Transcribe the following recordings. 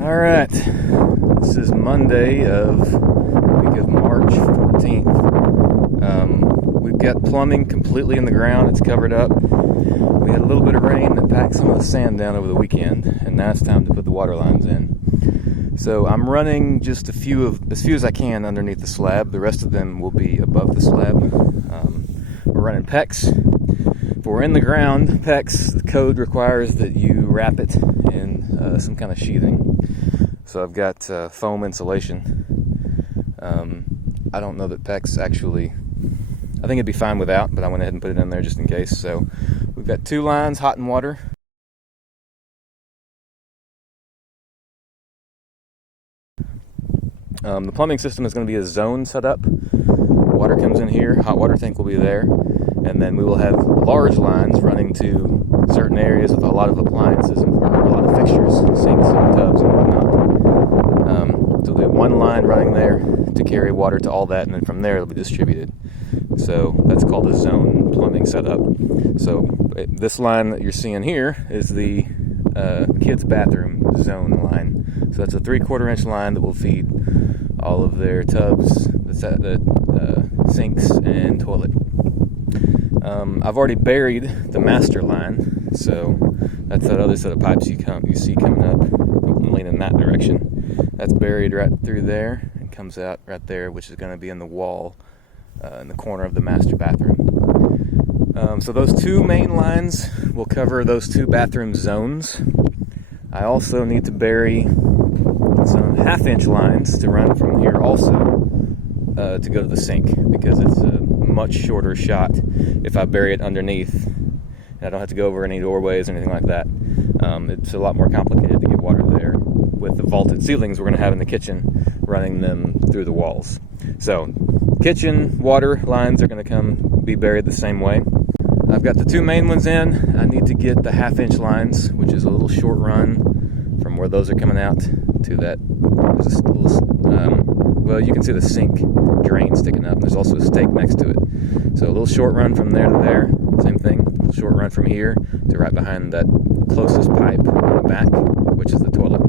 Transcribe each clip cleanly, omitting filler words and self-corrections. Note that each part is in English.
All right, this is Monday of week of March 14th. We've got plumbing completely in the ground. It's covered up. We had a little bit of rain that packed some of the sand down over the weekend, and now it's time to put the water lines in. So I'm running just as few as I can underneath the slab. The rest of them will be above the slab. We're running PEX. If we're in the ground, PEX, the code requires that you wrap it in some kind of sheathing. So I've got foam insulation. I don't know that PEX actually, I think it'd be fine without, but I went ahead and put it in there just in case. So we've got 2 lines, hot and water. The plumbing system is going to be a zone set up. Water comes in here, hot water tank will be there, and then we will have large lines running to certain areas with a lot of appliances and a lot of fixtures, sinks and tubs and whatnot. So there'll be one line running there to carry water to all that, and then from there it'll be distributed. So that's called a zone plumbing setup. So this line that you're seeing here is the kids' bathroom zone line. So that's a 3/4 inch line that will feed all of their tubs, the sinks, and toilet. I've already buried the master line, so that's that other set of pipes you see coming up. I'm leaning that direction. That's buried right through there and comes out right there, which is going to be in the wall in the corner of the master bathroom. So those 2 main lines will cover those 2 bathroom zones. I also need to bury some 1/2 inch lines to run from here also to go to the sink, because it's a much shorter shot if I bury it underneath and I don't have to go over any doorways or anything like that. It's a lot more complicated to get water there with the vaulted ceilings we're going to have in the kitchen, running them through the walls. So kitchen water lines are going to be buried the same way. I've got the 2 main ones in. I need to get the 1/2 inch lines, which is a little short run from where those are coming out to that. There's a little, well, you can see the sink drain sticking up. There's also a stake next to it. So a little short run from there to there. Same thing. A little short run from here to right behind that closest pipe in the back, which is the toilet.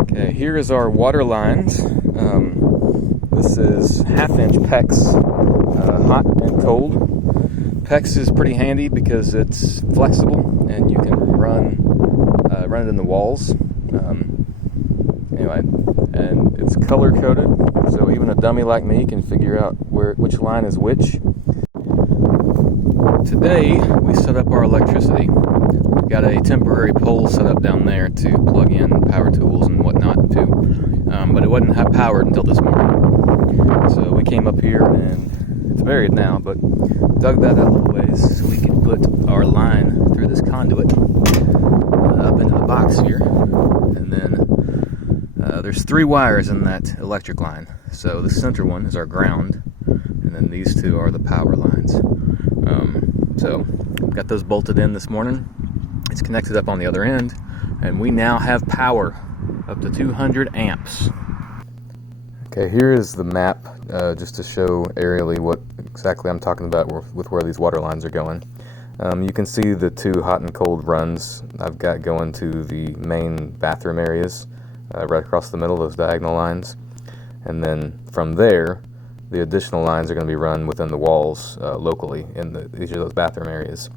Okay, here is our water lines. This is 1/2 inch PEX, hot and cold. PEX is pretty handy because it's flexible and you can run it in the walls. Anyway, and it's color coded, so even a dummy like me can figure out which line is which. Today we set up our electricity. We've got a temporary pole set up down there to plug in power tools and whatnot to, but it wasn't powered until this morning. So we came up here, and it's buried now, but dug that out a little ways so we could put our line through this conduit up into the box here. And then there's 3 wires in that electric line. So the center one is our ground, and then these 2 are the power lines. So got those bolted in this morning. It's connected up on the other end, and we now have power up to 200 amps. Okay, here is the map, just to show aerially what exactly I'm talking about with where these water lines are going. You can see the 2 hot and cold runs I've got going to the main bathroom areas, right across the middle, those diagonal lines. And then from there, the additional lines are going to be run within the walls locally in each of those bathroom areas.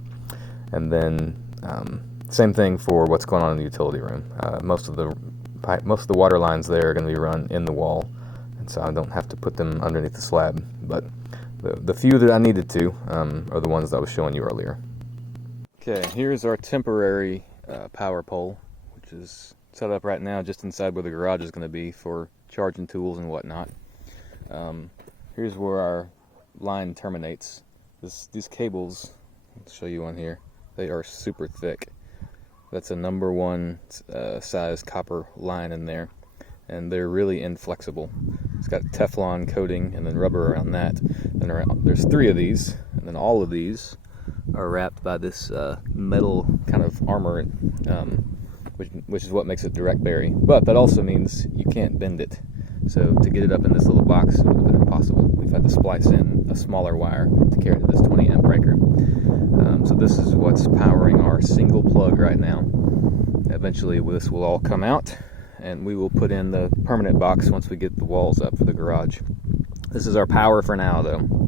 And then same thing for what's going on in the utility room. Most of the water lines there are going to be run in the wall, and so I don't have to put them underneath the slab. But the few that I needed to are the ones that I was showing you earlier. Okay, here's our temporary power pole, which is set up right now just inside where the garage is going to be for charging tools and whatnot. Here's where our line terminates. These cables, I'll show you on here, they are super thick. That's a number 1 size copper line in there, and they're really inflexible. It's got Teflon coating and then rubber around that. And there's 3 of these, and then all of these are wrapped by this metal kind of armor, which is what makes it direct bury. But that also means you can't bend it. So to get it up in this little box would have been impossible. We've had to splice in a smaller wire to carry to this 20 amp breaker. So this is what's powering our single plug right now. Eventually this will all come out, and we will put in the permanent box once we get the walls up for the garage. This is our power for now, though.